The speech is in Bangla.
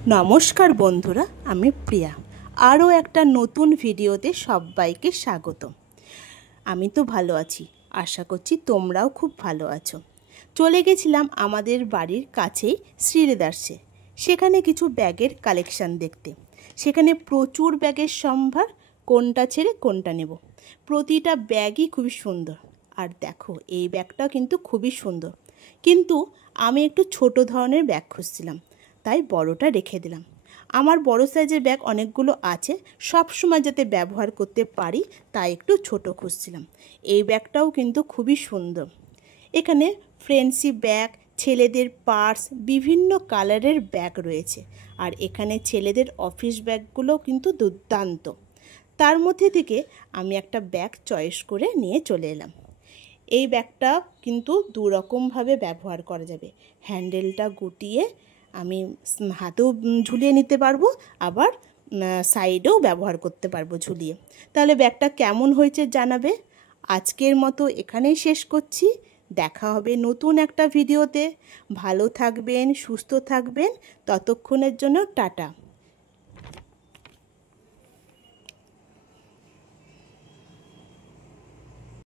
नमस्कार बंधुरा आमी प्रिया आरो एकटा नतून भिडियोते सबाइके स्वागतम। आमी तो भालो आछि, आशा करछि तोमराओ खूब भालो आछो। चले गेछिलाम आमादेर बाड़िर काछेई श्रीलेदार्से, सेखाने किछु बैगेर कालेक्शन देखते। सेखाने प्रचुर बैगेर सम्भार, कोनटा छेड़े कोनटा नेब। प्रतिटा बैगई खूबই सुंदर। আর দেখো এই ব্যাগটা কিন্তু খুবই সুন্দর, কিন্তু আমি একটু ছোট ধরনের ব্যাগ খুঁজছিলাম, তাই বড়টা রেখে দিলাম। আমার বড় সাইজের ব্যাগ অনেকগুলো আছে, সব সময় যাতে ব্যবহার করতে পারি তাই একটু ছোট খুঁজছিলাম। এই ব্যাগটাও কিন্তু খুবই সুন্দর। এখানে ফ্রেন্ডশিপ ব্যাগ, ছেলেদের পার্স, বিভিন্ন কালারের ব্যাগ রয়েছে। আর এখানে ছেলেদের অফিস ব্যাগগুলো কিন্তু দুর্দান্ত। তার মধ্যে থেকে আমি একটা ব্যাগ চয়েস করে নিয়ে চলে এলাম। এই ব্যাগটা কিন্তু দু রকমভাবে ব্যবহার করা যাবে। হ্যান্ডেলটা গুটিয়ে আমি হাতেও ঝুলিয়ে নিতে পারবো, আবার সাইডেও ব্যবহার করতে পারবো ঝুলিয়ে। তাহলে ব্যাগটা কেমন হয়েছে জানাবে। আজকের মতো এখানেই শেষ করছি। দেখা হবে নতুন একটা ভিডিওতে। ভালো থাকবেন, সুস্থ থাকবেন। ততক্ষণের জন্য টাটা।